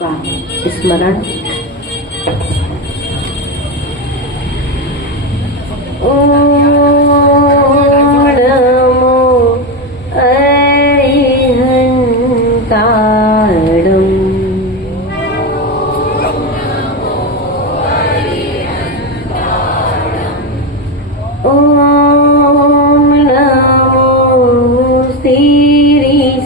स्मरण। ओम नमो अरिहंताणम्। ओम नमो सिद्धिसिद्धाणम्।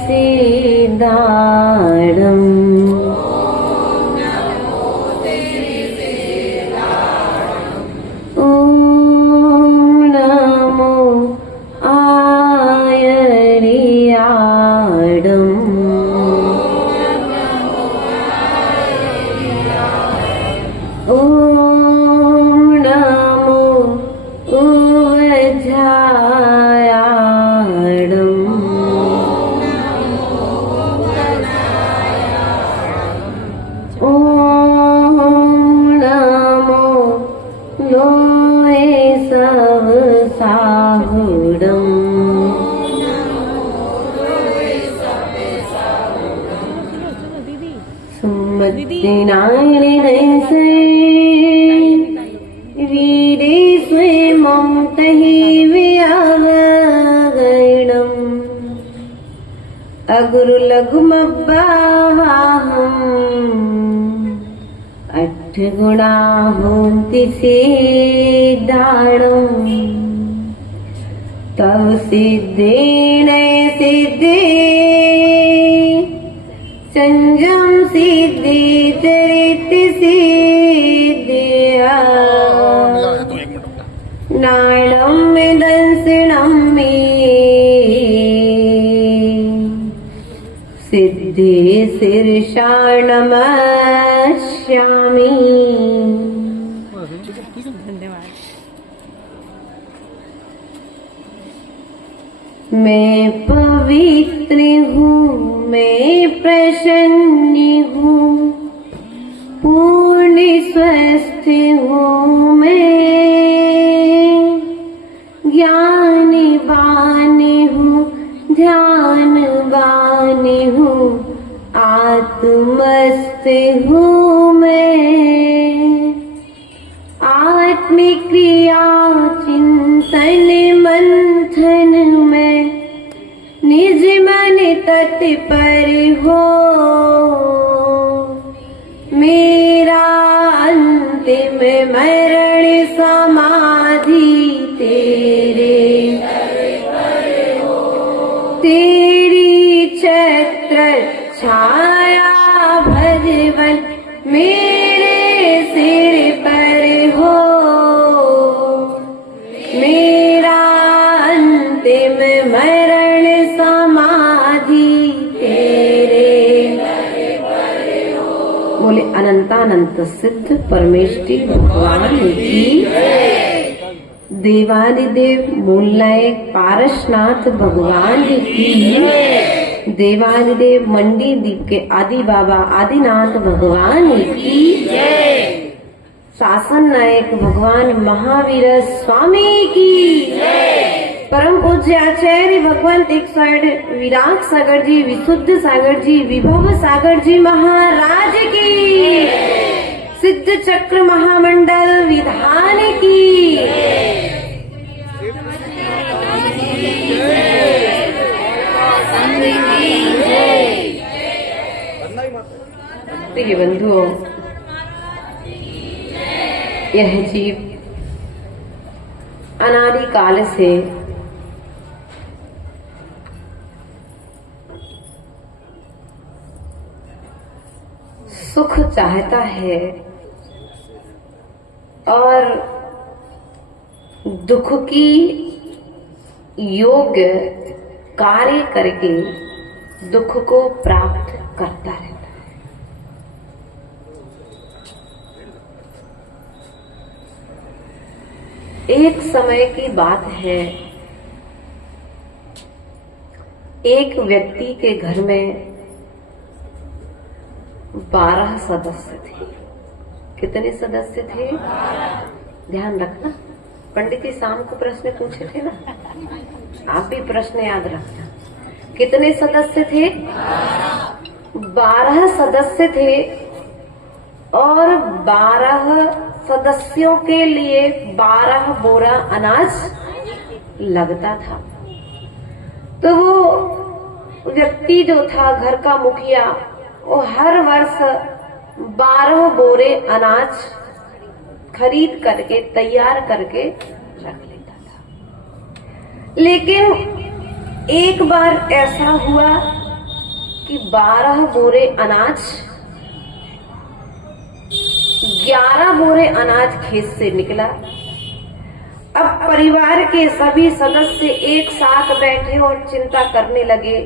अगुरु लघुमब्बाहम् अट्ठ गुणा होन्ति सिद्धाणम्। तव सिद्धेन सिद्धे संजम सिद्धि चरित सिद्धिया नाणं में दंसणं में सिद्धि शीर्षा नमस्यामि। मैं पवित्र हूँ, मैं प्रसन्न हूँ, पूर्ण स्वस्थ हूँ मैं, ज्ञानवान हूँ, ध्यानवान हूँ, आत्मस्थ हूँ मैं। आत्मिक क्रिया चिंतन मंथन में निज मन तत्पर हो। मेरा अंतिम मरण समाधि तेरी छत्र छाया भगवन मेरे सिर पर हो। मेरा अंतिम मरण समाधि तेरे बोले अनंतानंत सिद्ध परमेष्टि भगवान की। देवादिदेव मूलनायक पारसनाथ भगवान की। देवादिदेव मंडी दीप के आदि बाबा आदिनाथ भगवान की। शासन नायक भगवान महावीर स्वामी की। परम पूज्य आचार्य भगवान 108 विराग सागर जी, विशुद्ध सागर जी, विभव सागर जी महाराज की। सिद्ध चक्र महामंडल विधान की। देखिए बंधुओं, यह जीव अनादि काल से सुख चाहता है और दुख की योग्य कार्य करके दुख को प्राप्त करता रहता है। एक समय की बात है, एक व्यक्ति के घर में 12 सदस्य थे। कितने सदस्य थे? ध्यान रखना, पंडित जी शाम को प्रश्न पूछे थे ना, आप भी प्रश्न याद रखना। कितने सदस्य थे? 12 सदस्य थे और 12 सदस्यों के लिए 12 बोरा अनाज लगता था। तो वो व्यक्ति जो था घर का मुखिया, वो हर वर्ष 12 बोरे अनाज खरीद करके तैयार करके रख लेता था। लेकिन एक बार ऐसा हुआ कि 12 बोरे अनाज 11 बोरे अनाज खेत से निकला। अब परिवार के सभी सदस्य एक साथ बैठे और चिंता करने लगे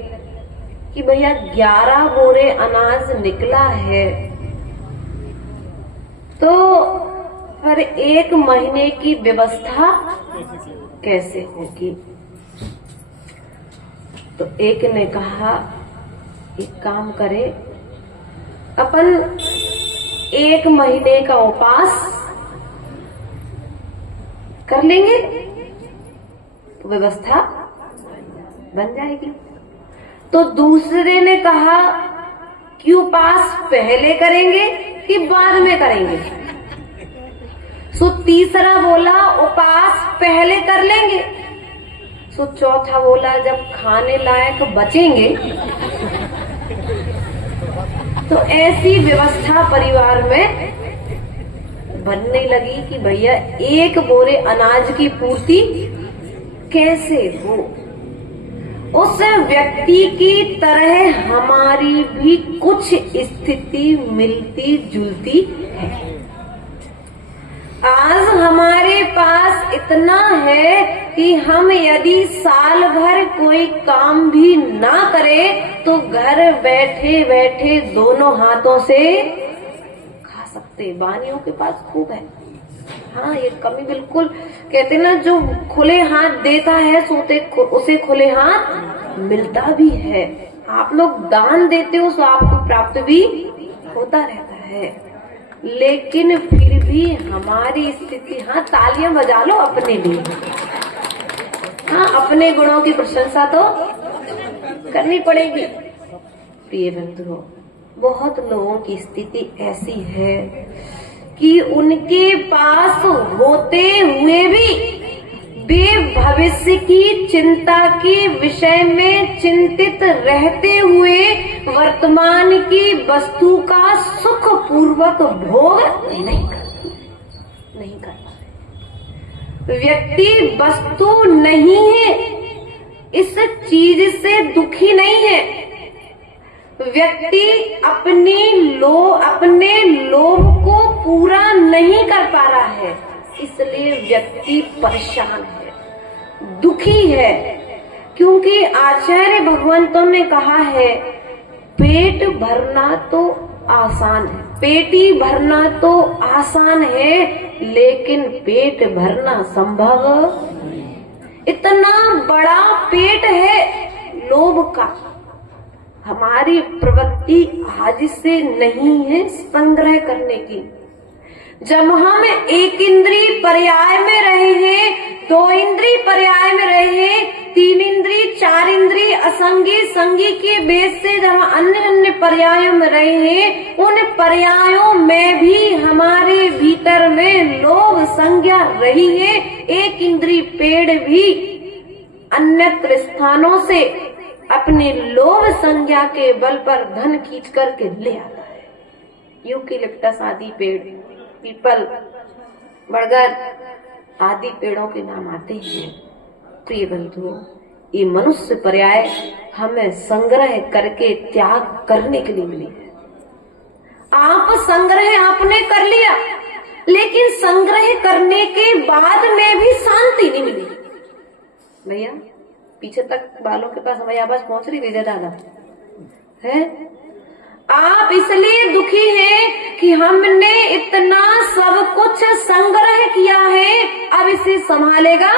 कि भैया 11 बोरे अनाज निकला है तो फिर 1 महीने की व्यवस्था कैसे होगी। तो एक ने कहा एक काम करे, अपन 1 महीने का उपवास कर लेंगे तो व्यवस्था बन जाएगी। तो दूसरे ने कहा कि उपवास पहले करेंगे कि बाद में करेंगे। सो तीसरा बोला उपवास पहले कर लेंगे। सो चौथा बोला जब खाने लायक बचेंगे तो ऐसी व्यवस्था परिवार में बनने लगी कि भैया 1 बोरे अनाज की पूर्ति कैसे हो। उस व्यक्ति की तरह हमारी भी कुछ स्थिति मिलती जुलती है। आज हमारे पास इतना है कि हम यदि साल भर कोई काम भी ना करें तो घर बैठे बैठे दोनों हाथों से खा सकते। बानियों के पास खूब है। हाँ, ये कमी बिल्कुल कहते ना, जो खुले हाथ देता है उसे खुले हाथ मिलता भी है। आप लोग दान देते हो तो आपको प्राप्त भी होता रहता है। लेकिन फिर भी हमारी स्थिति, हाँ तालियां बजा लो अपने लिए। हाँ, अपने गुणों की प्रशंसा तो करनी पड़ेगी। प्रिय बंधुओं, बहुत लोगों की स्थिति ऐसी है कि उनके पास होते हुए भी वे भविष्य की चिंता के विषय में चिंतित रहते हुए वर्तमान की वस्तु का सुख पूर्वक भोग नहीं कर पाते। व्यक्ति वस्तु नहीं है, इस चीज से दुखी नहीं है। व्यक्ति अपने लोभ को पूरा नहीं कर पा रहा है, इसलिए व्यक्ति परेशान है, दुखी है। क्योंकि आचार्य भगवंतों ने कहा है पेट भरना तो आसान है, पेटी भरना तो आसान है, लेकिन पेट भरना संभव। इतना बड़ा पेट है लोभ का। हमारी प्रवृत्ति आज से नहीं है संग्रह करने की। जब हम 1 इंद्रिय पर्याय में रहे हैं, 2 इंद्रिय पर्याय में रहे हैं, 3 इंद्रिय 4 इंद्रिय असंगी संगी के बेस से जब अन्य पर्यायों में रहे हैं, उन पर्यायों में भी हमारे भीतर में लोभ संज्ञा रही है। 1 इंद्रिय पेड़ भी अन्यत्र स्थानों से अपने लोभ संज्ञा के बल पर धन खींच करके ले आता है। यूकेलिप्टस आदि पेड़, पीपल, बरगद आदि पेड़ों के नाम आते हैं। प्रिय बंधुओं, ये मनुष्य पर्याय हमें संग्रह करके त्याग करने के लिए मिली है। आप संग्रह आपने कर लिया, लेकिन संग्रह करने के बाद में भी शांति नहीं मिली। भैया पीछे तक बालों के पास हमारी आवाज पहुंच रही है दादा है। आप इसलिए दुखी हैं कि हमने इतना सब कुछ संग्रह किया है, अब इसे संभालेगा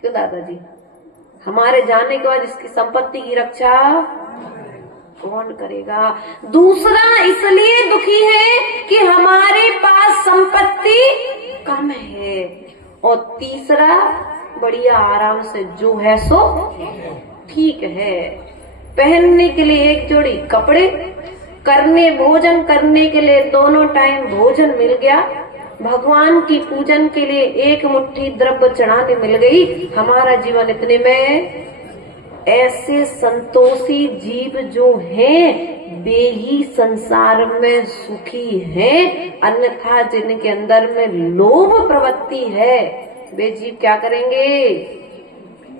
क्यों दादाजी? हमारे जाने के बाद इसकी संपत्ति की रक्षा कौन करेगा? दूसरा इसलिए दुखी है कि हमारे पास संपत्ति कम है, और तीसरा बढ़िया आराम से जो है सो ठीक है। पहनने के लिए एक जोड़ी कपड़े, भोजन करने के लिए दोनों टाइम भोजन मिल गया, भगवान की पूजन के लिए एक मुट्ठी द्रव्य चढ़ाने मिल गई। हमारा जीवन इतने में। ऐसे संतोषी जीव जो हैं वे ही संसार में सुखी हैं, अन्यथा जिनके अंदर में लोभ प्रवृत्ति है वे जीव क्या करेंगे?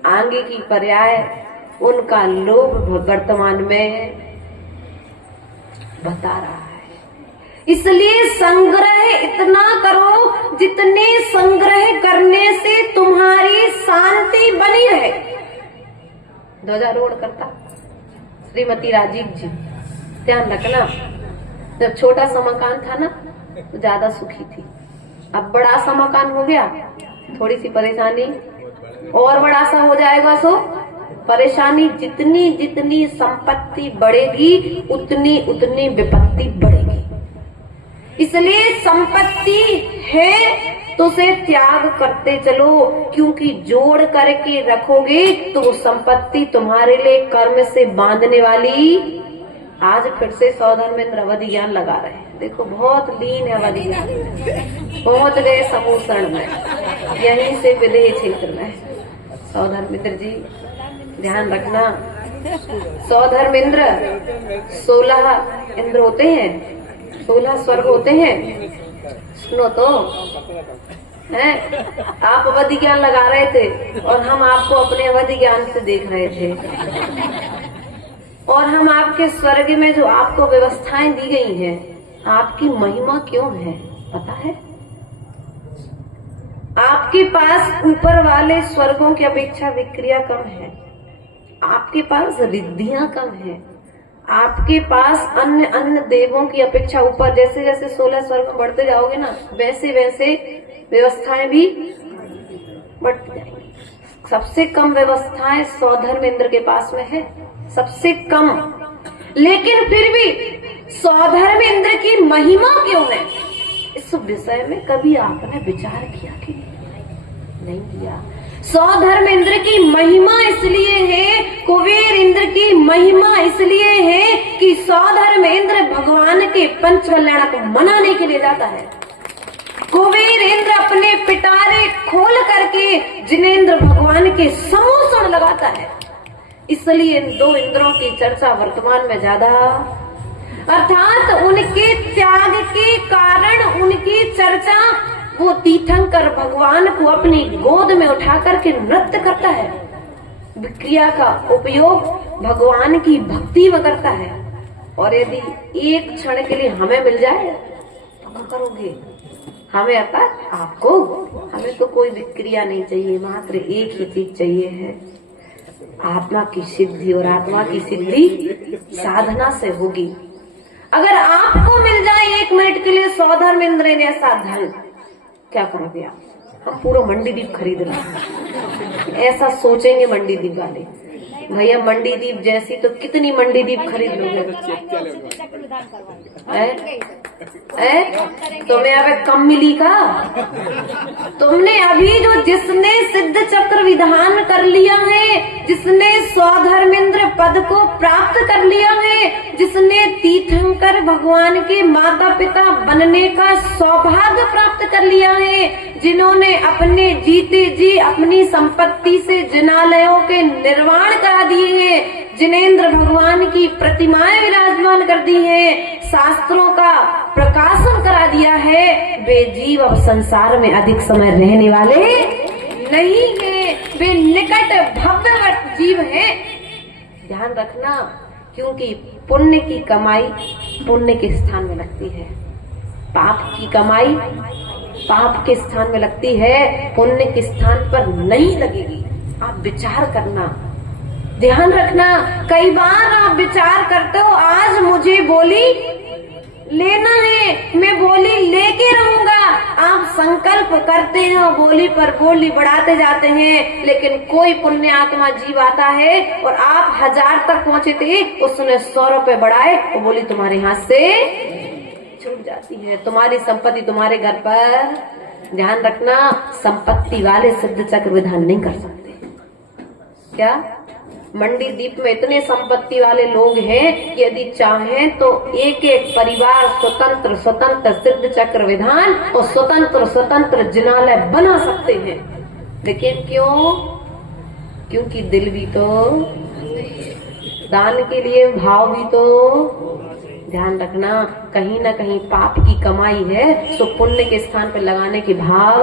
आगे की पर्याय उनका लोभ वर्तमान में बता रहा है। इसलिए संग्रह इतना करो जितने संग्रह करने से तुम्हारी शांति बनी रहे। ध्वजारोहण श्रीमती राजीव जी, ध्यान रखना, जब छोटा सा मकान था ना तो ज्यादा सुखी थी, अब बड़ा सा मकान हो गया, थोड़ी सी परेशानी, और बड़ा सा हो जाएगा सो परेशानी। जितनी जितनी संपत्ति बढ़ेगी उतनी उतनी विपत्ति बढ़ेगी। इसलिए संपत्ति है तो उसे त्याग करते चलो, क्योंकि जोड़ करके रखोगे तो वो संपत्ति तुम्हारे लिए कर्म से बांधने वाली। आज फिर से सौधर्मेंद्र अवधि ज्ञान लगा रहे हैं, देखो बहुत लीन है अवधि ज्ञान, पहुंच गए समूसण में, यहीं से विदेह क्षेत्र में। सौधर्मेंद्र जी ध्यान रखना, सौधर्मेंद्र 16 इंद्र होते हैं, 16 स्वर्ग होते हैं। सुनो तो है, आप अवधि ज्ञान लगा रहे थे और हम आपको अपने अवधि ज्ञान से देख रहे थे, और हम आपके स्वर्ग में जो आपको व्यवस्थाएं दी गई हैं, आपकी महिमा क्यों है पता है? आपके पास ऊपर वाले स्वर्गों की अपेक्षा विक्रिया कम है, आपके पास रिद्धियां कम है, आपके पास अन्य अन्य देवों की अपेक्षा ऊपर, जैसे जैसे 16 स्वर्ग में बढ़ते जाओगे ना वैसे वैसे व्यवस्थाएं भी बढ़ती जाएंगी। सबसे कम व्यवस्थाएं सौधर्मेंद्र के पास में है, सबसे कम। लेकिन फिर भी सौधर्मेंद्र की महिमा क्यों है, इस विषय में कभी आपने विचार किया कि नहीं किया? सौधर्मेंद्र की महिमा इसलिए है, कुबेर इंद्र की महिमा इसलिए है कि सौधर्मेंद्र भगवान के पंच कल्याण को मनाने के लिए जाता है। कुबेर इंद्र अपने पिटारे खोल करके जिनेंद्र भगवान के समूसण लगाता है। इसलिए इन दो इंद्रों की चर्चा वर्तमान में ज्यादा, अर्थात उनके त्याग के कारण उनकी चर्चा। वो तीर्थंकर भगवान को अपनी गोद में उठा करके नृत्य करता है, विक्रिया का उपयोग भगवान की भक्ति में करता है। और यदि एक क्षण के लिए हमें मिल जाए तो क्या करोगे? हमें आता आपको, हमें तो कोई विक्रिया नहीं चाहिए, मात्र एक ही चीज चाहिए है, आत्मा की सिद्धि। और आत्मा की सिद्धि साधना से होगी। अगर आपको मिल जाए 1 मिनट के लिए सौधर्मेंद्र ने ऐसा धन, क्या करोगे आप? हम पूरा मंडी दीप खरीद रहे हैं, ऐसा सोचेंगे मंडी दीप वाले। भैया मंडी दीप जैसी तो कितनी मंडी दीप खरीद लोगे? तुम्हें अब कम मिली का? तुमने अभी जो जिसने सिद्ध चक्र विधान कर लिया है, जिसने सौधर्मेंद्र पद को प्राप्त कर लिया है, जिसने तीर्थंकर भगवान के माता पिता बनने का सौभाग्य प्राप्त कर लिया है, जिन्होंने अपने जीते जी अपनी संपत्ति से जिनालयों के निर्माण करा दिए हैं, जिनेंद्र भगवान की प्रतिमाएं विराजमान कर दी हैं, शास्त्रों का प्रकाशन करा दिया है, वे जीव अब संसार में अधिक समय रहने वाले नहीं है, वे निकट भव्य जीव हैं। ध्यान रखना, क्योंकि पुण्य की कमाई पुण्य के स्थान में लगती है, पाप की कमाई पाप के स्थान में लगती है, पुण्य के स्थान पर नहीं लगेगी। आप विचार करना, ध्यान रखना। कई बार आप विचार करते हो, आज मुझे बोली लेना है, मैं बोली लेके रहूंगा। आप संकल्प करते हैं, बोली पर बोली बढ़ाते जाते हैं, लेकिन कोई पुण्य आत्मा जीव आता है और आप 1000 तक पहुंचे थे, उसने 100 रुपए बढ़ाए, वो बोली तुम्हारे हाथ से छूट जाती है, तुम्हारी संपत्ति तुम्हारे घर पर। ध्यान रखना, संपत्ति वाले सिद्ध चक्र विधान नहीं कर सकते। क्या मंडी द्वीप में इतने संपत्ति वाले लोग हैं, यदि चाहें तो एक एक परिवार स्वतंत्र स्वतंत्र सिद्ध चक्र विधान और स्वतंत्र स्वतंत्र जिनालय बना सकते हैं। लेकिन क्यों? क्योंकि दिल भी तो, दान के लिए भाव भी तो। ध्यान रखना, कहीं ना कहीं पाप की कमाई है, तो पुण्य के स्थान पर लगाने के भाव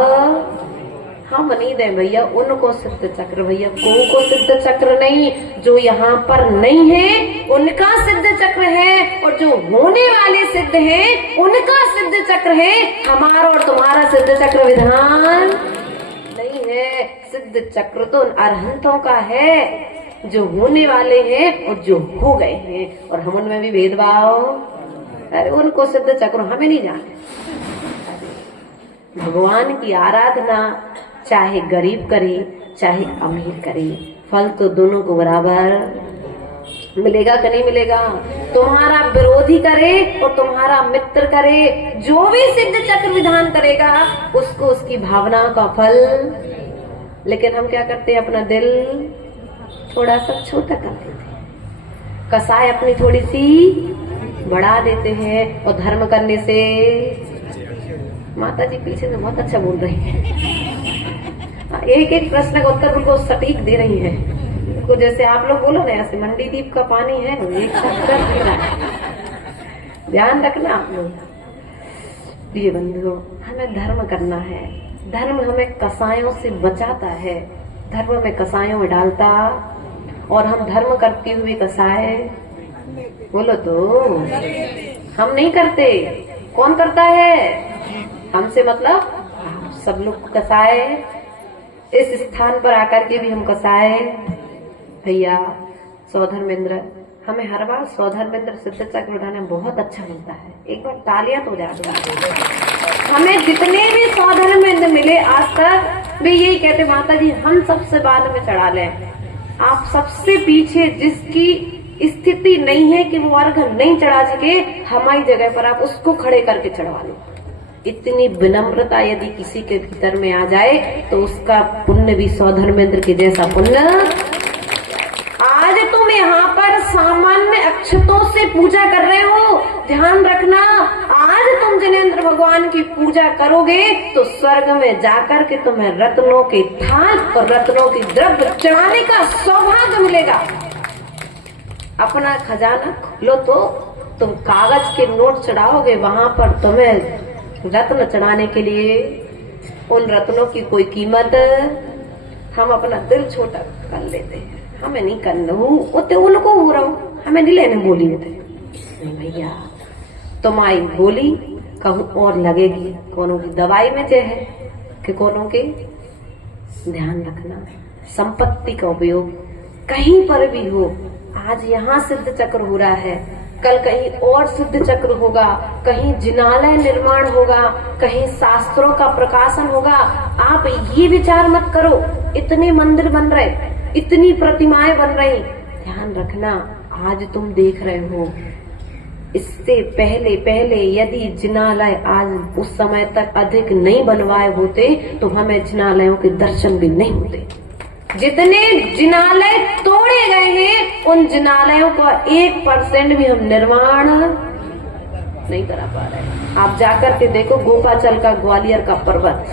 हम नहीं दे भैया। उनको सिद्ध चक्र, भैया को सिद्ध चक्र नहीं, जो यहाँ पर नहीं है उनका सिद्ध चक्र है, और जो होने वाले सिद्ध हैं उनका सिद्ध चक्र है। हमारा और तुम्हारा सिद्ध चक्र विधान नहीं है। सिद्ध चक्र तो अरहंतों का है, जो होने वाले हैं और जो हो गए हैं, और हम उनमें भी भेदभाव। अरे उनको सिद्ध चक्र हमें नहीं जाने। भगवान की आराधना चाहे गरीब करे चाहे अमीर करे, फल तो दोनों को बराबर मिलेगा कि नहीं मिलेगा? तुम्हारा विरोधी करे और तुम्हारा मित्र करे, जो भी सिद्ध चक्र विधान करेगा उसको उसकी भावना का फल। लेकिन हम क्या करते हैं, अपना दिल थोड़ा सा छोटा कर देते हैं, कसाई अपनी थोड़ी सी बढ़ा देते हैं, और धर्म करने से। माता जी पीछे से बहुत अच्छा बोल रही है, एक एक प्रश्न का उत्तर बिल्कुल सटीक दे रही है। तो जैसे आप लोग बोलो ना, ऐसे मंडी द्वीप का पानी है, एक ध्यान रखना आप लोग। प्रिय बंधुओं, हमें धर्म करना है। धर्म हमें कसायों से बचाता है, धर्म में कसायों में डालता। और हम धर्म करते हुए कसाय बोलो तो हम नहीं करते। कौन करता है? हमसे मतलब सब लोग कसाय। इस स्थान पर आकर के भी हम कसाय। भैया स्वधर्मेंद्र, हमें हर बार स्वधर्मेंद्र सिद्ध चक्र उठाने में बहुत अच्छा मिलता है। एक बार तालियां तो जा दो। हमें जितने भी स्वधर्मेंद्र मिले आज तक, वे यही कहते, माता जी हम सबसे बाद में चढ़ा लें। आप सबसे पीछे जिसकी स्थिति नहीं है कि वो अर्घ नहीं चढ़ा सके, हमारी जगह पर आप उसको खड़े करके चढ़वा लो। इतनी विनम्रता यदि किसी के भीतर में आ जाए तो उसका पुण्य भी स्वधर्मेंद्र के जैसा पुण्य। आज तुम यहाँ पर सामान्य अक्षतों से पूजा कर रहे हो, ध्यान रखना, आज तुम जिनेंद्र भगवान की पूजा करोगे तो स्वर्ग में जाकर के तुम्हें रत्नों के थाल और रत्नों की द्रव्य चढ़ाने का सौभाग्य मिलेगा। अपना खजाना खोलो तो तुम कागज के नोट चढ़ाओगे, वहां पर तुम्हें रत्न चढ़ाने के लिए उन रत्नों की कोई कीमत। हम अपना दिल छोटा कर लेते हैं, हमें नहीं करना, उनको हो रहा हूं, हमें नहीं लेने बोली होते। नहीं भैया, तुम्हारी बोली कहूं और लगेगी, कोनों की दवाई में जय है कि कोनों के। ध्यान रखना, संपत्ति का उपयोग कहीं पर भी हो। आज यहाँ सिद्ध चक्र हो रहा है, कल कहीं और सिद्ध चक्र होगा, कहीं जिनालय निर्माण होगा, कहीं शास्त्रों का प्रकाशन होगा। आप ये विचार मत करो इतने मंदिर बन रहे, इतनी प्रतिमाएं बन रही। ध्यान रखना, आज तुम देख रहे हो, इससे पहले पहले यदि जिनालय आज उस समय तक अधिक नहीं बनवाए होते तो हमें जिनालयों के दर्शन भी नहीं होते। जितने जिनालय तोड़े गए हैं, उन जिनालयों का 1% भी हम निर्माण नहीं करा पा रहे। आप जाकर के देखो गोपाचल का, ग्वालियर का पर्वत,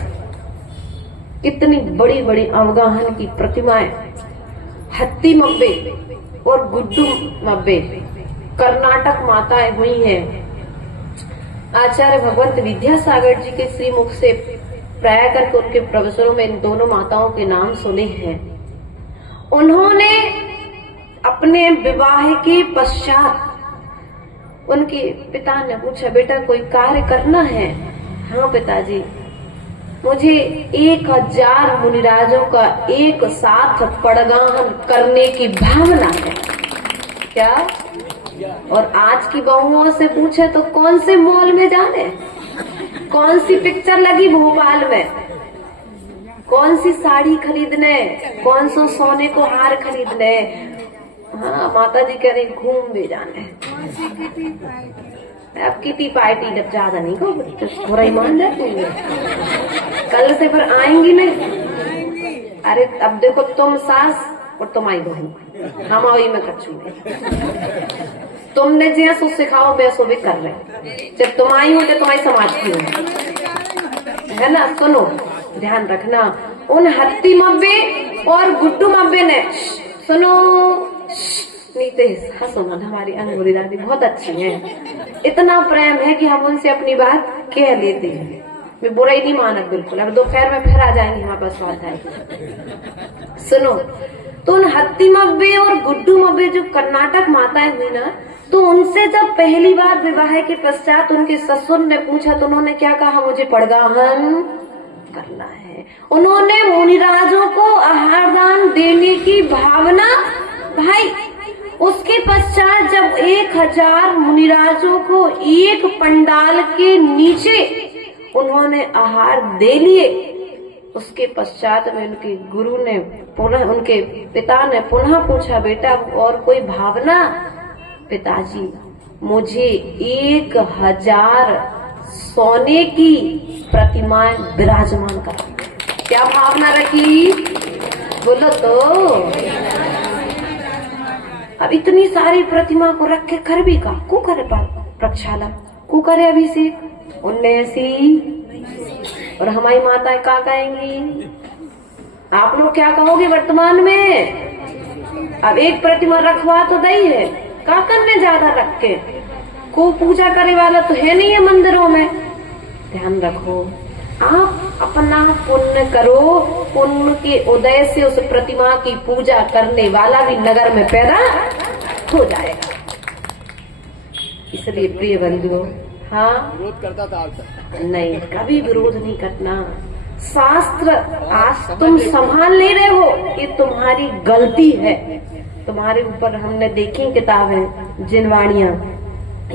कितनी बड़ी बड़ी अवगाहन की प्रतिमाएं, हत्ती मब्बे और गुड्डू मब्बे कर्नाटक माताएं हुई हैं। आचार्य भगवंत विद्यासागर जी के श्री मुख से प्राय करके उनके प्रोफेसरों में इन दोनों माताओं के नाम सुने हैं। उन्होंने अपने विवाह के पश्चात उनके पिता ने पूछा, बेटा कोई कार्य करना है? हाँ पिताजी, मुझे 1000 मुनिराजों का एक साथ पड़गाहन करने की भावना है। क्या? और आज की बहुओं से पूछे तो कौन से मॉल में जाने, कौन सी पिक्चर लगी भोपाल में, कौन सी साड़ी खरीदने, कौन सा सोने को हार खरीदने। हाँ, माता जी कह रही घूम भी जाने। अब किटी पार्टी जब ज्यादा नहीं को थोड़ा ईमान जाएंगे, कल से फिर आएंगी नहीं। अरे अब देखो, तुम सास और तुम्हारी बहू हम वही में कच्चू तुमने जैसो सिखाओ वैसो भी कर रहे। जब तुम आई हो तो तुम्हारी समाज की हो, है ना। सुनो, ध्यान रखना, उन हत्ती मब्बे और गुड्डू मब्बे ने, सुनो नीतेश, हंसो मत, हमारी अंगूरी दादी बहुत अच्छी है, इतना प्रेम है कि हम उनसे अपनी बात कह लेते हैं। मैं बुराई नहीं मानत बिल्कुल। अब दोपहर में फिर आ जाएंगे हमारे पास स्वाध्याय। सुनो, तो उन हत्ती मब्बे और गुड्डू मब्बे जो कर्नाटक माताएं हुई ना, तो उनसे जब पहली बार विवाह के पश्चात उनके ससुर ने पूछा तो उन्होंने क्या कहा, मुझे पड़गाहन करना है। उन्होंने मुनिराजों को आहार दान देने की भावना, भाई उसके पश्चात जब 1000 मुनिराजों को एक पंडाल के नीचे उन्होंने आहार दे लिए, उसके पश्चात में उनके गुरु ने पुनः, उनके पिता ने पुनः पूछा, बेटा और कोई भावना? पिताजी, मुझे 1000 सोने की प्रतिमाएं विराजमान कर। क्या भावना रखी, बोलो तो। अब इतनी सारी प्रतिमा को रख के कर भी का को करे प्रक्षालन को करे अभिषेक, उनने ऐसी। और हमारी माताएं क्या कहेंगी, आप लोग क्या कहोगे वर्तमान में? अब एक प्रतिमा रखवा तो दई है, का करने ज्यादा रख के, को पूजा करे वाला तो है नहीं है मंदिरों में। ध्यान रखो, आप अपना पुण्य करो, पुण्य के उदय से उस प्रतिमा की पूजा करने वाला भी नगर में पैदा हो जाएगा। इसलिए प्रिय बंधुओं, हाँ, विरोध करता था नहीं, कभी विरोध नहीं करना। शास्त्र आज तुम संभाल नहीं रहे हो, ये तुम्हारी गलती है। तुम्हारे ऊपर हमने देखी किताबें, जिनवाणियां,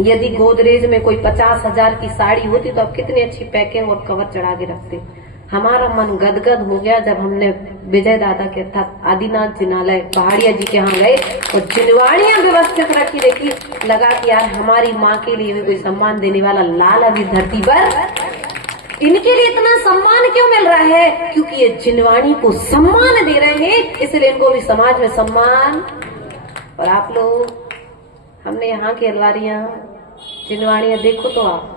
यदि गोदरेज में कोई 50,000 की साड़ी होती तो अब कितनी अच्छी पैकिंग और कवर चढ़ा के रखते। हमारा मन गदगद हो गया जब हमने विजय दादा के अर्थात आदिनाथ जिनालय पहाड़िया जी के यहाँ गए और जिनवाड़ियां व्यवस्थित रखी देखी, लगा कि यार हमारी माँ के लिए भी कोई सम्मान देने वाला लाल अभी धरती पर। इनके लिए इतना सम्मान क्यों मिल रहा है? क्योंकि ये जिनवाणी को सम्मान दे रहे हैं, इसलिए इनको भी समाज में सम्मान। और आप लोग, हमने यहाँ की अलवारियां जिनवाड़ियां देखो तो आप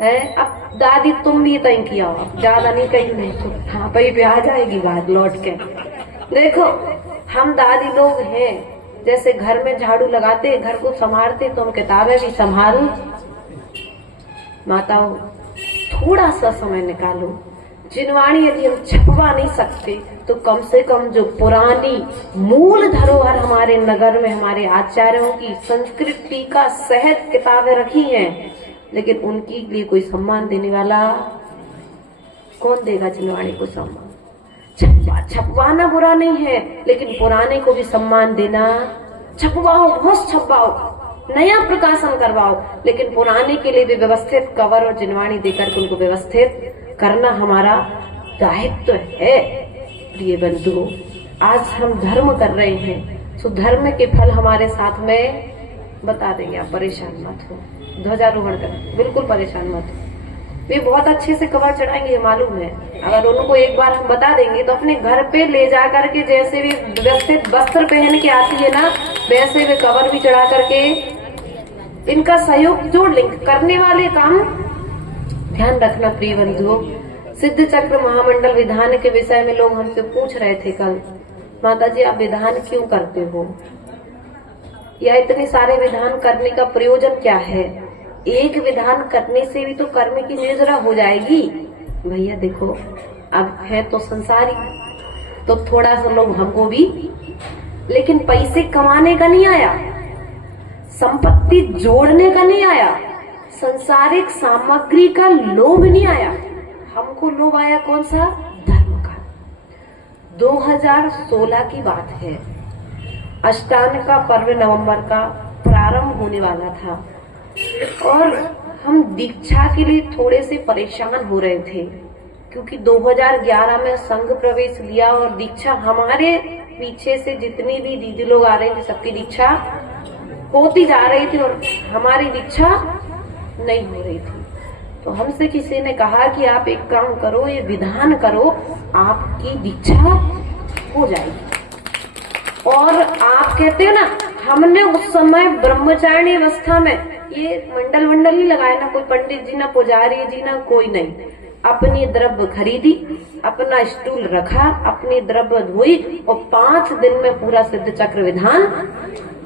है। अब दादी तुम भी तय किया हो, ज्यादा नहीं कहीं नहीं तो हाँ पे आ जाएगी बात लौट के। देखो हम दादी लोग हैं, जैसे घर में झाड़ू लगाते, घर को संभालते, तो हम किताबें भी संभाल। माताओं, थोड़ा सा समय निकालो। जिनवाणी यदि हम छपवा नहीं सकते तो कम से कम जो पुरानी मूल धरोहर हमारे नगर में हमारे आचार्यों की संस्कृति का सहज किताबें रखी हैं, लेकिन उनके लिए कोई सम्मान देने वाला कौन देगा? जिनवाणी को सम्मान छपवाना बुरा नहीं है, लेकिन पुराने को भी सम्मान देना। छपवाओ, बहुत छपवाओ, नया प्रकाशन करवाओ, लेकिन पुराने के लिए भी व्यवस्थित कवर और जिनवाणी देकर के उनको व्यवस्थित करना हमारा दायित्व है। प्रिय बंधुओं, आज हम धर्म कर रहे हैं, तो धर्म के फल हमारे साथ में बता देंगे। आप परेशान मत हो, ध्वजारोहण कर, बिल्कुल परेशान मत हो। वे बहुत अच्छे से कवर चढ़ाएंगे, मालूम है। अगर उनको एक बार हम बता देंगे तो अपने घर पे ले जा करके, जैसे भी व्यवस्थित वस्त्र पहन के आती है ना, वैसे वे कवर भी चढ़ा करके इनका सहयोग जोड़ लेंगे करने वाले काम। ध्यान रखना प्रिय बंधुओं, सिद्ध चक्र महामंडल विधान के विषय में लोग हमसे पूछ रहे थे कल, माता जी आप विधान क्यों करते हो, या इतने सारे विधान करने का प्रयोजन क्या है? एक विधान करने से भी तो कर्म की निर्जरा हो जाएगी। भैया देखो, अब है तो संसारी, तो थोड़ा सा लोग हमको भी, लेकिन पैसे कमाने का नहीं आया, संपत्ति जोड़ने का नहीं आया, संसारिक सामग्री का लोभ नहीं आया। हमको लोभ आया कौन सा? धर्म का। 2016 की बात है, अष्टांग का पर्व नवंबर का प्रारंभ होने वाला था और हम दीक्षा के लिए थोड़े से परेशान हो रहे थे, क्योंकि 2011 में संघ प्रवेश लिया और दीक्षा हमारे पीछे से जितनी भी दीदी लोग आ रहे थे सबकी दीक्षा होती जा रही थी और हमारी दीक्षा नहीं हो रही थी। तो हमसे किसी ने कहा कि आप एक काम करो, ये विधान करो, आपकी दीक्षा हो जाएगी। और आप कहते हो ना, हमने उस समय ब्रह्मचारिणी अवस्था में ये मंडल वंडल नहीं लगाया ना, कोई पंडित जी ना पुजारी जी ना कोई नहीं, अपनी द्रव्य खरीदी, अपना स्टूल रखा, अपनी द्रव्य धोई और 5 दिन में पूरा सिद्ध चक्र विधान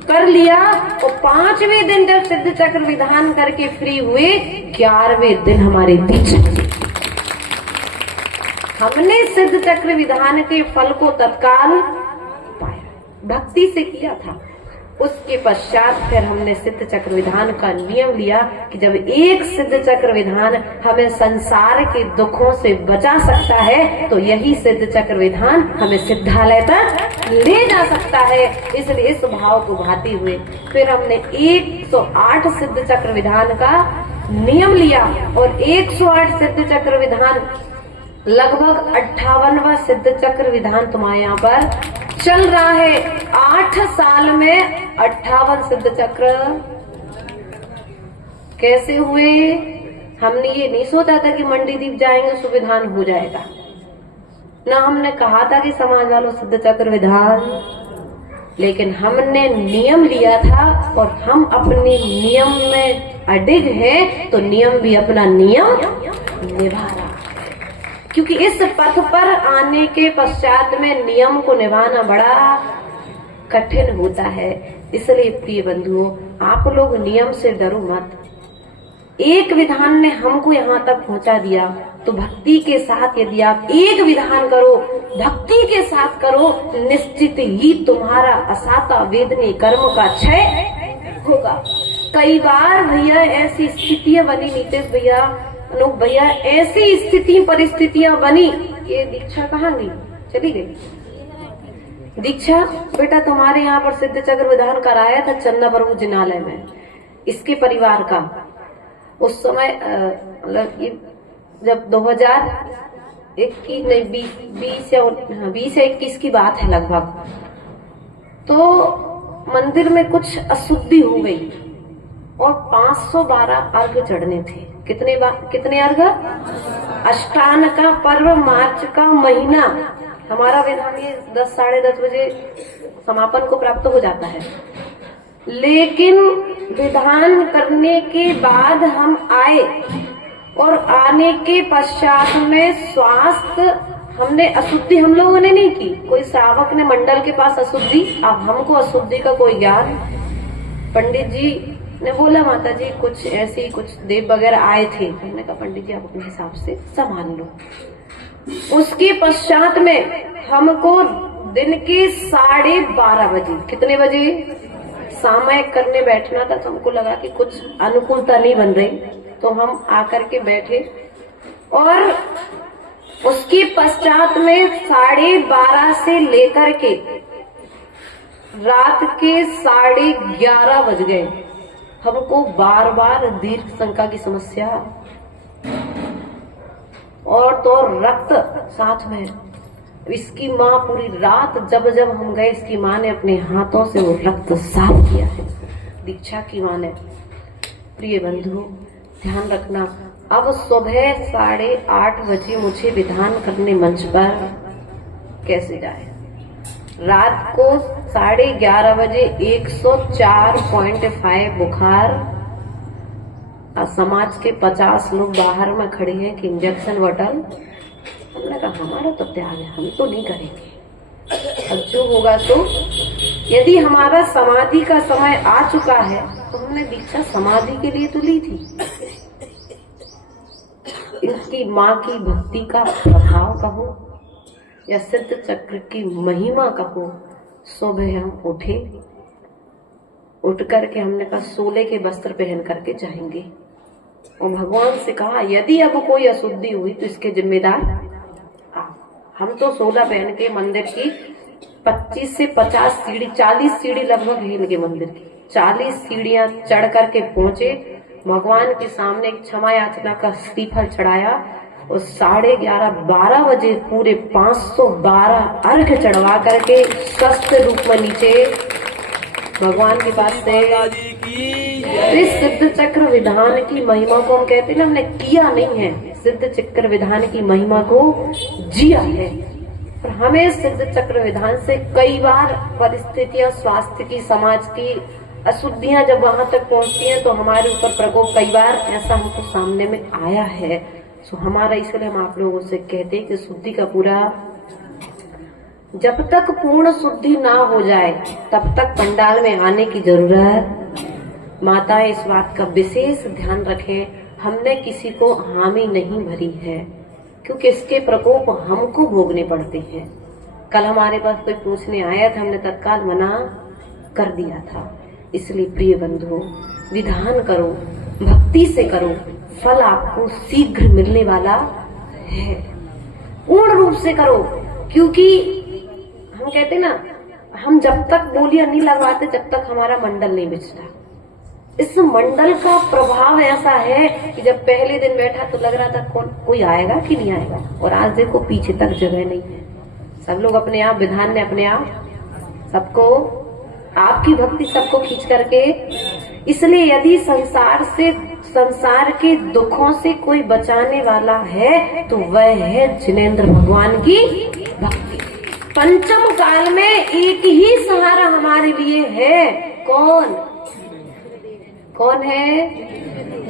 कर लिया। और 5वें दिन जब सिद्ध चक्र विधान करके फ्री हुए, 11वें दिन हमारे दीक्षा, हमने सिद्ध चक्र विधान के फल को तत्काल पाया, भक्ति से किया था। उसके पश्चात फिर हमने सिद्ध चक्र विधान का नियम लिया कि जब एक सिद्ध चक्र विधान हमें संसार के दुखों से बचा सकता है, तो यही सिद्ध चक्र विधान हमें सिद्धालय तक ले जा सकता है। इसलिए इस भाव को भाते हुए फिर हमने 108 सिद्ध चक्र विधान का नियम लिया और 108 सिद्ध चक्र विधान लगभग 58वां सिद्ध चक्र विधान तुम्हारे यहाँ पर चल रहा है। 8 साल में 58 सिद्ध चक्र कैसे हुए? हमने ये नहीं सोचा था कि मंडी द्वीप जाएंगे सुविधान हो जाएगा, ना हमने कहा था कि समाज वालों सिद्ध चक्र विधान, लेकिन हमने नियम लिया था और हम अपने नियम में अडिग हैं, तो नियम भी अपना नियम निभा रहा है। क्योंकि इस पथ पर आने के पश्चात में नियम को निभाना बड़ा कठिन होता है। इसलिए प्रिय बंधुओं, आप लोग नियम से डरो मत। एक विधान ने हमको यहाँ तक पहुँचा दिया, तो भक्ति के साथ यदि आप एक विधान करो, भक्ति के साथ करो, निश्चित ही तुम्हारा असाता वेदनी कर्म का क्षय होगा। कई बार भैया ऐसी स्थितियां बनी, नीतीश भैया, अनूप भैया, ऐसी स्थिति परिस्थितियां बनी, ये दीक्षा कहाँ गई? चली गई दीक्षा। बेटा तुम्हारे यहाँ पर सिद्ध चक्र विधान कराया था चंदा प्रभु जिनालय में, इसके परिवार का। उस समय मतलब ये जब 2021 नहीं 20 या 21 की बात है लगभग, तो मंदिर में कुछ अशुद्धि हो गई और 512 अर्घ चढ़ने थे। कितने अर्घ? अष्टान का पर्व, मार्च का महीना। हमारा विधान ये 10 साढ़े 10 बजे समापन को प्राप्त हो जाता है, लेकिन विधान करने के बाद हम आए और आने के पश्चात में स्वास्थ्य, हमने अशुद्धि हम लोगों ने नहीं की, कोई श्रावक ने मंडल के पास अशुद्धि, अब हमको अशुद्धि का कोई ज्ञान। पंडित जी ने बोला माता जी कुछ ऐसे ही कुछ देव वगैरह आए थे, हमने कहा पंडित जी आप अपने हिसाब से संभाल लो। उसके पश्चात में हमको दिन के 12:30 बजे, कितने बजे सामयिक करने बैठना था, तो हमको लगा कि कुछ अनुकूलता नहीं बन रही, तो हम आकर के बैठे और उसके पश्चात में 12:30 से लेकर के रात के 11:30 बज गए। हमको बार बार दीर्घ संख्या की समस्या और तो रक्त साथ में। इसकी माँ पूरी रात जब जब हम गए, इसकी माँ ने अपने हाथों से वो रक्त साफ किया है, दीक्षा की माँ ने। प्रिय बंधु ध्यान रखना, अब सुबह 8:30 बजे मुझे विधान करने मंच पर कैसे जाए? रात को 11:30 बजे 104.5 बुखार, समाज के 50 लोग बाहर में खड़े हैं कि इंजेक्शन बटन। हमने कहा हमारा तो त्याग है, हम तो नहीं करेंगे, अब जो होगा तो। यदि हमारा समाधि का समय आ चुका है तो हमने दीक्षा समाधि के लिए तो ली थी। इसकी माँ की भक्ति का प्रभाव कहो या सिद्ध चक्र की महिमा कहो, सुबह हम उठ करके हमने कहा सोले के वस्त्र पहन करके जाएंगे और भगवान से कहा यदि अब कोई अशुद्धि हुई तो इसके जिम्मेदार आप। हम तो सोला पहन के मंदिर की 25 से 50 सीढ़ी, 40 सीढ़ी लगभग है इनके मंदिर की, 40 सीढ़ियां चढ़ करके पहुंचे। भगवान के सामने एक क्षमा याचना का श्रीफल चढ़ाया और 11:30-12 बजे पूरे 512 अर्घ चढ़वा करके स्वस्थ रूप में नीचे भगवान के पास से। इस सिद्ध चक्र विधान की महिमा को हम कहते हैं ना, हमने किया नहीं है, सिद्ध चक्र विधान की महिमा को जिया है। पर हमें सिद्ध चक्र विधान से कई बार परिस्थितियां, स्वास्थ्य की, समाज की अशुद्धियां जब वहां तक पहुंचती हैं तो हमारे ऊपर प्रकोप कई बार ऐसा हमको सामने में आया है। सो हमारा, इसलिए हम आप लोगों से कहते हैं कि शुद्धि का पूरा, जब तक पूर्ण शुद्धि ना हो जाए तब तक पंडाल में आने की जरूरत। माता इस बात का विशेष ध्यान रखें, हमने किसी को हामी नहीं भरी है, क्योंकि इसके प्रकोप हमको भोगने पड़ते हैं। कल हमारे पास कोई पूछने आया था, हमने तत्काल मना कर दिया था। इसलिए प्रिय बंधुओं, विधान करो, भक्ति से करो, फल आपको शीघ्र मिलने वाला है। पूर्ण रूप से करो, क्योंकि हम कहते ना, हम जब तक बोलियां नहीं लगवाते जब तक हमारा मंडल नहीं बिछता। इस मंडल का प्रभाव ऐसा है कि जब पहले दिन बैठा तो लग रहा था कोई आएगा कि नहीं आएगा, और आज देखो पीछे तक जगह नहीं है। सब लोग अपने आप, विधान ने अपने आप सबको, आपकी भक्ति सबको खींच करके। इसलिए यदि संसार के दुखों से कोई बचाने वाला है तो वह है जिनेंद्र भगवान की भक्ति। पंचम काल में एक ही सहारा हमारे लिए है। कौन है?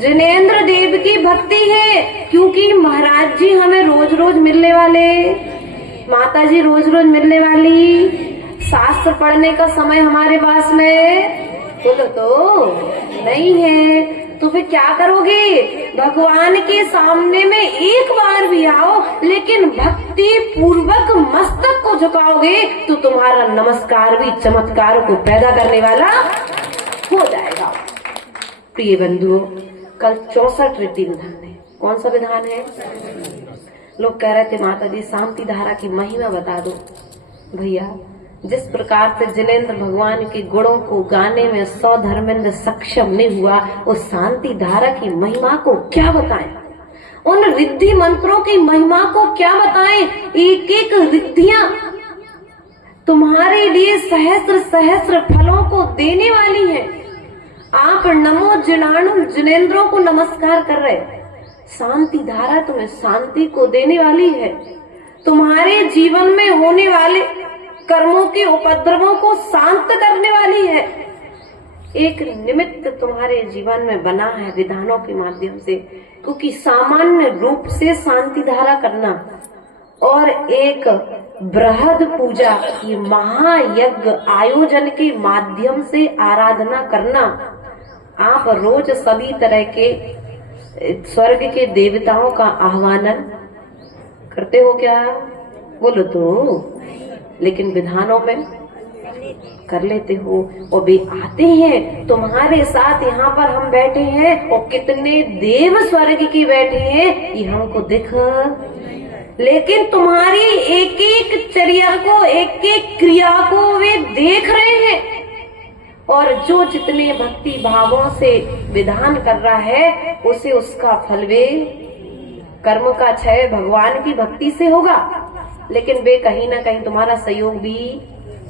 जिनेंद्र देव की भक्ति है। क्योंकि महाराज जी हमें रोज रोज मिलने वाले, माता जी रोज रोज मिलने वाली, शास्त्र पढ़ने का समय हमारे पास में बोलो तो नहीं है। तो फिर क्या करोगे? भगवान के सामने में एक बार भी आओ, लेकिन भक्ति पूर्वक मस्तक को झुकाओगे तो तुम्हारा नमस्कार भी चमत्कार को पैदा करने वाला हो जाएगा। प्रिय बंधुओं, कल 64 रिद्धि विधान है। कौन सा विधान है? लोग कह रहे थे माता जी शांति धारा की महिमा बता दो। भैया, जिस प्रकार से जिनेंद्र भगवान के गुणों को गाने में सौधर्मेंद्र सक्षम नहीं हुआ, उस शांति धारा की महिमा को क्या बताएं? उन रिद्धि मंत्रों की महिमा को क्या बताएं? एक एक रिद्धियां तुम्हारे लिए सहस्त्र सहस्त्र फलों को देने वाली है। आप नमो जिनाणु जिनेंद्रों को नमस्कार कर रहे, शांति धारा तुम्हें शांति को देने वाली है। तुम्हारे जीवन में होने वाले कर्मों के उपद्रवों को शांत करने वाली है। एक निमित्त तुम्हारे जीवन में बना है विधानों के माध्यम से, क्योंकि सामान्य रूप से शांति धारा करना और एक बृहद पूजा, ये महायज्ञ आयोजन के माध्यम से आराधना करना, आप रोज सभी तरह के स्वर्ग के देवताओं का आह्वान करते हो क्या? बोलो तो। लेकिन विधानों में कर लेते हो, और वे आते हैं तुम्हारे साथ। यहाँ पर हम बैठे हैं और कितने देव स्वर्ग के बैठे हैं ये हमको दिख, लेकिन तुम्हारी एक एक चर्या को, एक एक क्रिया को वे देख रहे हैं। और जो जितने भक्ति भावों से विधान कर रहा है उसे उसका फल वे कर्म का क्षय भगवान की भक्ति से होगा। लेकिन वे कहीं ना कहीं तुम्हारा सहयोग भी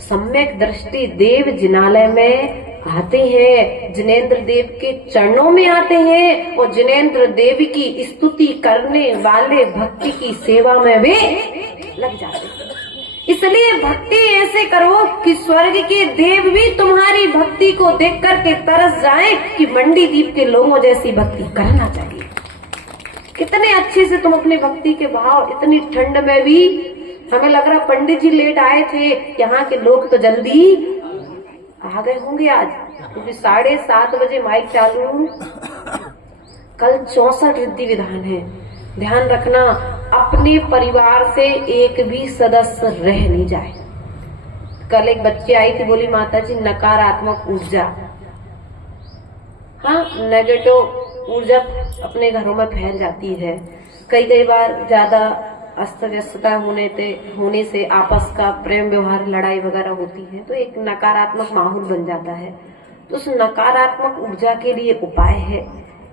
सम्यक दृष्टि देव जिनालय में आते हैं, जिनेंद्र देव के चरणों में आते हैं और जिनेंद्र देव की स्तुति करने वाले भक्ति की सेवा में वे लग जाते हैं। इसलिए भक्ति ऐसे करो कि स्वर्ग के देव भी तुम्हारी भक्ति को देख करके तरस जाएं कि मंडी द्वीप के लोगों जैसी भक्ति करना चाहिए। कितने अच्छे से तुम अपनी भक्ति के भाव, इतनी ठंड में भी हमें लग रहा पंडित जी लेट आए थे, यहाँ के लोग तो जल्दी आ गए होंगे आज, क्योंकि 7:30 बजे माइक चालू। कल 64 रिद्धि विधान है। ध्यान रखना, अपने परिवार से एक भी सदस्य रह नहीं जाए। कल एक बच्ची आई थी, बोली माता जी नकारात्मक ऊर्जा, हाँ नेगेटिव ऊर्जा अपने घरों में फैल जाती है। कई बार ज्यादा अस्त व्यस्तता होने से आपस का प्रेम व्यवहार, लड़ाई वगैरह होती है, तो एक नकारात्मक माहौल बन जाता है। तो उस नकारात्मक ऊर्जा के लिए उपाय है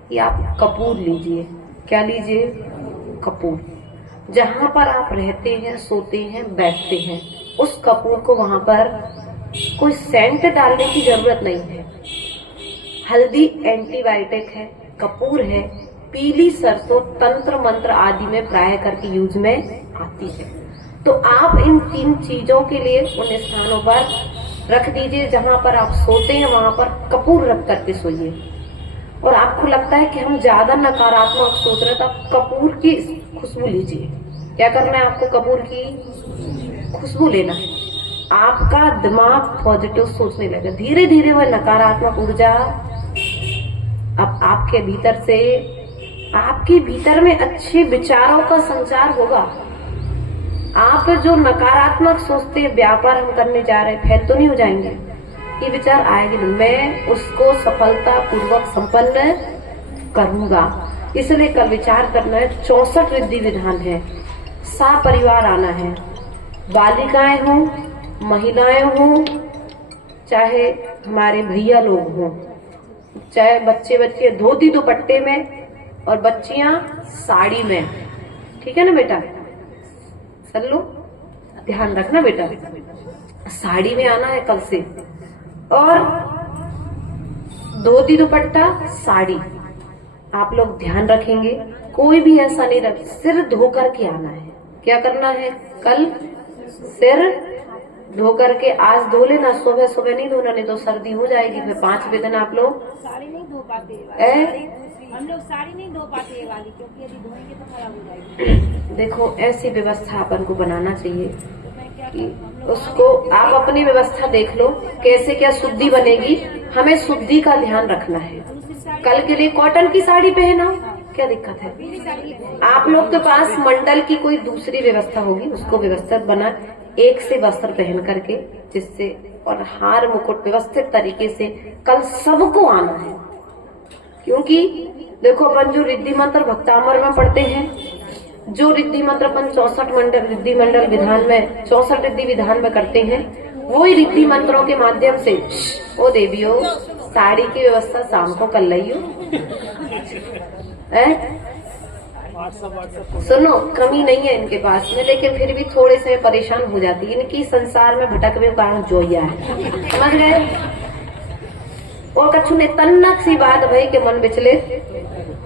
कि आप कपूर लीजिए। क्या लीजिए? कपूर। जहां पर आप रहते हैं, सोते हैं, बैठते हैं, उस कपूर को वहां पर कोई सेंट डालने की जरूरत नहीं है। हल्दी एंटीबायोटिक है, कपूर है, पीली सरसों तंत्र मंत्र आदि में प्राय करके यूज में आती है। तो आप इन 3 चीजों के लिए उन स्थानों पर रख दीजिए जहां पर आप सोते हैं, वहां पर कपूर रख करके सोइए। और आपको लगता है कि हम ज्यादा नकारात्मक सोच रहे हैं, तो आप कपूर की खुशबू लीजिए। क्या करना है आपको? कपूर की खुशबू लेना है। आपका दिमाग पॉजिटिव सोचने लगे, धीरे धीरे वह नकारात्मक ऊर्जा अब आपके भीतर से, आपके भीतर में अच्छे विचारों का संचार होगा। आप जो नकारात्मक सोचते हैं, व्यापार हम करने जा रहे हैं, फेल तो नहीं हो जाएंगे, ये विचार आएंगे नहीं, मैं उसको सफलता पूर्वक संपन्न करूंगा। इसलिए कल विचार करना है। 64 रिद्धि विधान है। परिवार आना है, बालिकाएं हों, महिलाएं हों, चाहे हमारे भैया लोग हों, चाहे बच्चे बच्चे धोती दुपट्टे में और बच्चियां साड़ी में। ठीक है ना बेटा? चलो ध्यान रखना बेटा, साड़ी में आना है कल से, और धोती दुपट्टा साड़ी आप लोग ध्यान रखेंगे। कोई भी ऐसा नहीं रख, सिर धो करके आना है। क्या करना है? कल सिर धो करके, आज धो लेना, सुबह सुबह नहीं धोना, नहीं तो सर्दी हो जाएगी। फिर 5 दिन आप लोग साड़ी नहीं धो पाते, हम लोग साड़ी नहीं धो पाते ये वाली, क्योंकि यदि धोएंगे तो खराब हो जाएगी। देखो ऐसी व्यवस्था अपन को बनाना चाहिए कि उसको आप अपनी व्यवस्था देख लो कैसे क्या शुद्धि बनेगी। हमें शुद्धि का ध्यान रखना है। कल के लिए कॉटन की साड़ी पहना, क्या दिक्कत है? आप लोग के पास मंडल की कोई दूसरी व्यवस्था होगी, उसको व्यवस्थित बना, एक से वस्त्र पहन करके, जिससे और हार मुकुट व्यवस्थित तरीके से कल सबको आना है। क्योंकि देखो अपन जो रिद्धि मंत्र भक्तामर में पढ़ते हैं, जो रिद्धि मंत्र अपन 64 रिद्धि मंडल विधान में, 64 रिद्धि विधान में करते हैं, वही रिद्धि मंत्रों के माध्यम से ओ देवियों साड़ी की व्यवस्था शाम को कर लियो। सुनो, कमी नहीं है इनके पास में, लेकिन फिर भी थोड़े से परेशान हो जाती है। इनकी संसार में भटकने का कारण जोया है, समझ गए? और कछु ने तन्नक सी बात भाई के मन विचलित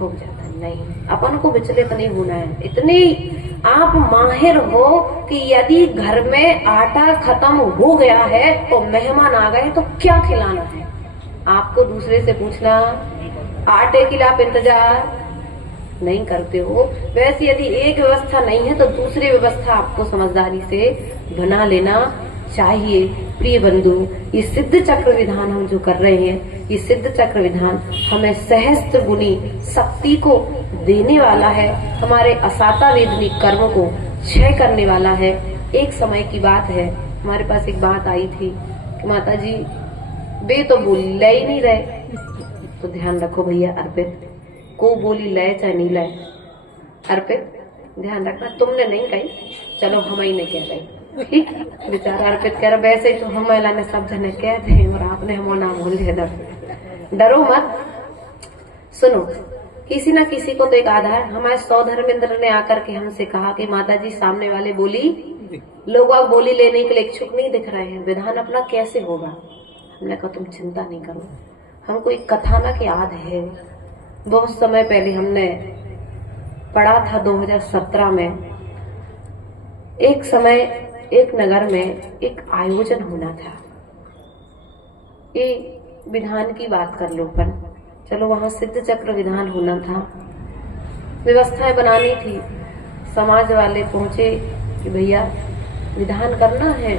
हो जाता है। नहीं, अपन को विचलित नहीं होना है। इतनी आप माहिर हो कि यदि घर में आटा खत्म हो गया है तो मेहमान आ गए तो क्या खिलाना है, आपको दूसरे से पूछना। आटे के लिए आप इंतजार नहीं करते हो। वैसे यदि एक व्यवस्था नहीं है तो दूसरी व्यवस्था आपको समझदारी से बना लेना चाहिए। प्रिय बंधु, ये सिद्ध चक्र विधान हम जो कर रहे हैं, ये सिद्ध चक्र विधान हमें सहस्त्र गुनी शक्ति को देने वाला है, हमारे असाता वेदनी कर्म को क्षय करने वाला है। एक समय की बात है, हमारे पास एक बात आई थी कि माता जी बे तो बोली ले ही नहीं रहे। तो ध्यान रखो भैया, अर्पित को बोली ले चाहे नहीं ले, अर्पित ध्यान रखना, तुमने नहीं कही, चलो हम ही नहीं कह रहे, ठीक? बेचारा अर्पित कह रहा वैसे ही तो हम महिला ने सब जने कह दे और आपने हम नाम भूल दिया। डरो मत। सुनो, किसी ना किसी को तो एक आधार, हमारे सौधर्मेंद्र ने आकर के हमसे कहा कि माता जी सामने वाले बोली लोग अब बोली लेने के लिए इच्छुक नहीं दिख रहे हैं, विधान अपना कैसे होगा? हमने कहा तुम चिंता नहीं करो, हमको एक कथानक याद है। बहुत समय पहले हमने पढ़ा था 2017 में, एक समय एक नगर में एक आयोजन होना था। ये विधान की बात कर लो अपन, चलो वहां सिद्ध चक्र विधान होना था, व्यवस्थाएं बनानी थी। समाज वाले पहुंचे कि भैया विधान करना है,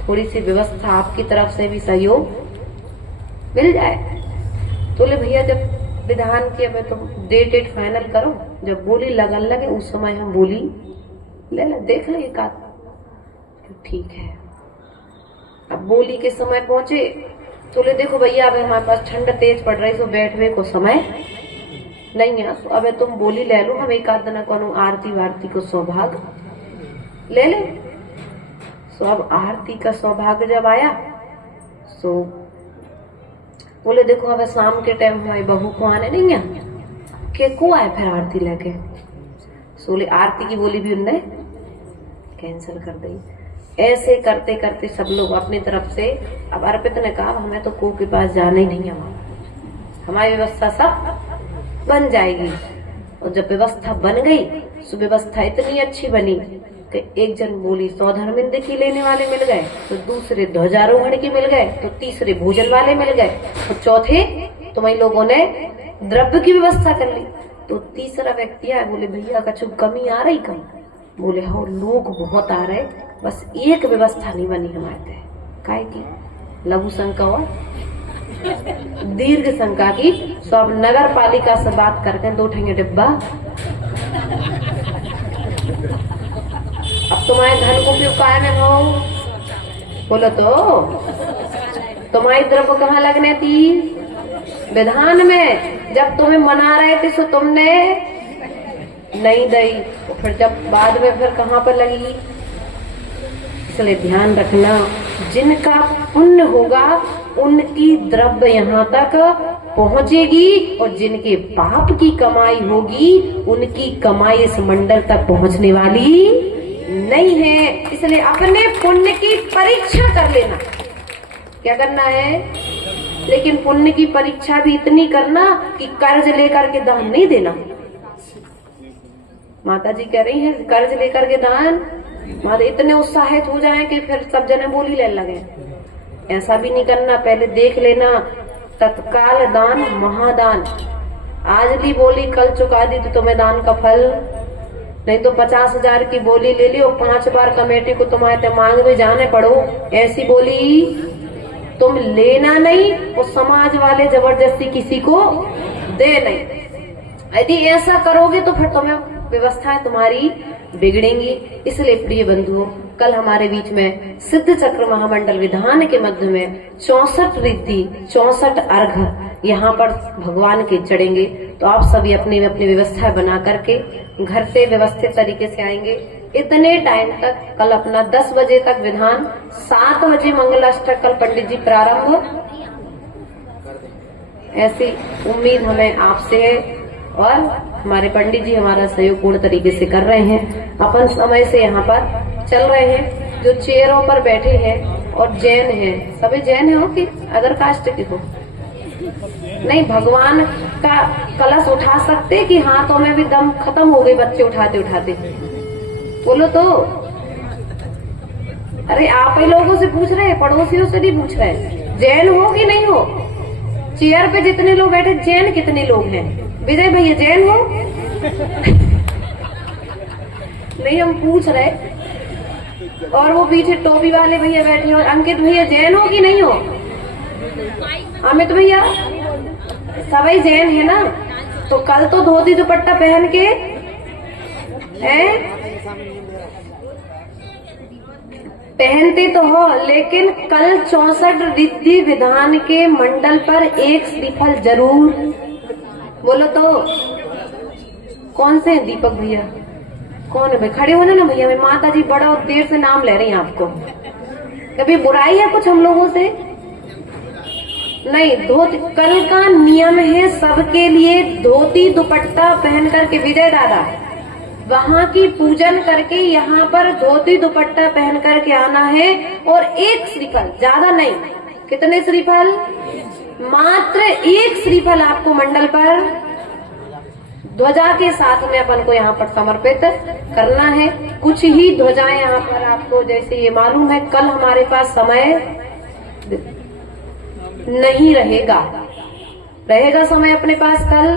थोड़ी सी व्यवस्था आपकी तरफ से भी सहयोग मिल जाए। तो ले भैया जब विधान किया मैं तो डेट फाइनल करो, जब बोली लगन लगे उस समय हम बोली ले देख ले एक आध, ठीक है। अब बोली के समय पहुंचे तो ले देखो भैया अब हमारे पास ठंड तेज पड़ रही, तो बैठने को समय नहीं है, तो अब तुम बोली ले लो, हम एक आध दिन को आरती वारती को सौभाग्य ले ले। सो अब आरती का सौभाग्य जब आया सो बोले देखो अब शाम के टाइम हमारी बहू को आने नहीं है, के को आए फिर आरती लेके। सोले आरती की बोली भी उनने कैंसिल कर दी। ऐसे करते करते सब लोग अपनी तरफ से, अब अर्पित ने कहा हमें तो को के पास जाना ही नहीं है, हमारी व्यवस्था सब बन जाएगी। और जब व्यवस्था बन गई, तो व्यवस्था इतनी अच्छी बनी कि एक जन बोली सौधर्मिंद की लेने वाले मिल गए, तो दूसरे ध्वजारोहण की मिल गए, तो तीसरे भोजन वाले मिल गए, तो चौथे तुम्हारे लोगों ने द्रव्य की व्यवस्था कर ली। तो तीसरा व्यक्ति आया, बोले भैया कछु कमी आ रही कम? बोले हाँ लोग बहुत आ रहे, बस एक व्यवस्था नहीं बनी हमारे। काय की? लघु शंका और दीर्घ शंका की। सब नगर पालिका से बात करके 2 ठेंगे डिब्बा। अब तुम्हारे धन को क्यों काय में हो? बोलो तो तुम्हारी द्रव्य कहाँ लगने थी? विधान में। जब तुम्हें मना रहे थे तो तुमने नहीं दी, तो फिर जब बाद में फिर कहाँ पर लगी? इसलिए ध्यान रखना, जिनका पुण्य होगा उनकी द्रव्य यहाँ तक पहुंचेगी, और जिनके पाप की कमाई होगी उनकी कमाई इस मंडल तक पहुंचने वाली नहीं है। इसलिए अपने पुण्य की परीक्षा कर लेना। क्या करना है? लेकिन पुण्य की परीक्षा भी इतनी करना कि कर्ज लेकर के दान नहीं देना। माता जी कह रही हैं कर्ज लेकर के दान, माता इतने उत्साहित हो जाएं कि फिर सब जने बोली ले लगे। ऐसा भी नहीं करना, पहले देख लेना। तत्काल दान महादान। आज ली बोली कल चुका दी तो तुम्हें दान का फल नहीं, तो 50,000 की बोली ले ली और 5 बार कमेटी को तुम्हारे मांग में जाने पड़ो। ऐसी बोली तुम लेना नहीं, और समाज वाले जबरदस्ती किसी को दे नहीं। यदि ऐसा करोगे तो फिर तुम्हें व्यवस्थाएं तुम्हारी बिगड़ेंगी। इसलिए प्रिय बंधुओं, कल हमारे बीच में सिद्ध चक्र महामंडल विधान के मध्य में 64 रिद्धि 64 अर्घ यहाँ पर भगवान के चढ़ेंगे। तो आप सभी अपनी अपनी व्यवस्था बना करके घर से व्यवस्थित तरीके से आएंगे। इतने टाइम तक कल अपना 10 बजे तक विधान, 7 बजे मंगलाष्टक कल पंडित जी प्रारंभ। ऐसी उम्मीद हमें आपसे है, और हमारे पंडित जी हमारा सहयोग पूर्ण तरीके से कर रहे हैं। अपन समय से यहाँ पर चल रहे हैं। जो चेयरों पर बैठे हैं और जैन हैं, सभी जैन हो कि अदर कास्ट के हो? नहीं, भगवान का कलश उठा सकते कि हाथों में भी दम खत्म हो गए बच्चे उठाते उठाते? बोलो तो। अरे आप ही लोगों से पूछ रहे हैं, पड़ोसियों से नहीं पूछ रहे। जैन हो कि नहीं हो? चेयर पे जितने लोग बैठे जैन कितने लोग हैं? विजय भैया जैन हो? नहीं, हम पूछ रहे। और वो पीछे टोपी वाले भैया बैठे हो, अंकित भैया जैन हो कि नहीं हो? अमित भैया सभी जैन है ना? तो कल तो धोती दुपट्टा पहन के पहनते तो हो, लेकिन कल 64 रिद्धि विधान के मंडल पर एक श्रीफल जरूर। बोलो तो। कौन से हैं? दीपक भैया कौन है भाई? खड़े हो ना भैया। मैं माता जी बड़ा देर से नाम ले रही हैं आपको। कभी बुराई है कुछ हम लोगों से? नहीं। धोती कल का नियम है सबके लिए, धोती दुपट्टा पहन करके। विजय दादा वहां की पूजन करके यहाँ पर धोती दुपट्टा पहन करके आना है, और एक श्रीफल, ज्यादा नहीं। कितने श्रीफल? मात्र एक श्रीफल आपको मंडल पर ध्वजा के साथ में अपन को यहाँ पर समर्पित करना है। कुछ ही ध्वजाएं यहाँ पर आपको, जैसे ये मालूम है कल हमारे पास समय नहीं रहेगा। रहेगा समय अपने पास कल,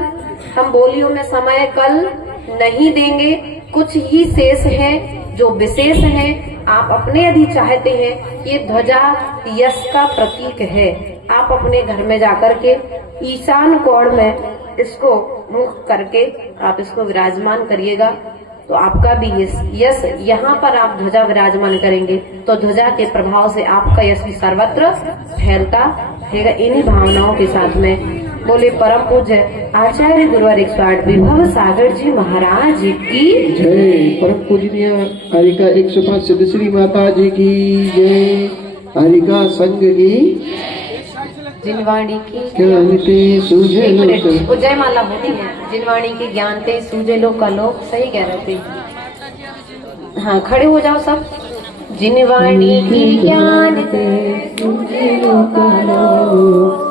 हम बोलियों में समय कल नहीं देंगे। कुछ ही शेष है जो विशेष है। आप अपने यदि चाहते हैं, ये ध्वजा यश का प्रतीक है, आप अपने घर में जाकर के ईशान कोण में इसको मुख करके आप इसको विराजमान करिएगा, तो आपका भी यश यहाँ पर आप ध्वजा विराजमान करेंगे तो ध्वजा के प्रभाव से आपका यश भी सर्वत्र फैलता रहेगा। इन्हीं भावनाओं के साथ में बोले परम पूज्य आचार्य गुरुवर 108 विभव सागर जी महाराज की जय। परम पूजनीय हरिका 105 सिद्धश्री माता जी की जय। हरिका संघ की जिनवाणी की ज्ञानते सूझे लोक। वो जय माला होती है। जिनवाणी के ज्ञानते सूझे लोक का लोक। सही कह रहे थे। हाँ, खड़े हो जाओ सब। जिनवाणी की ज्ञानते सूझे लोक का लोक।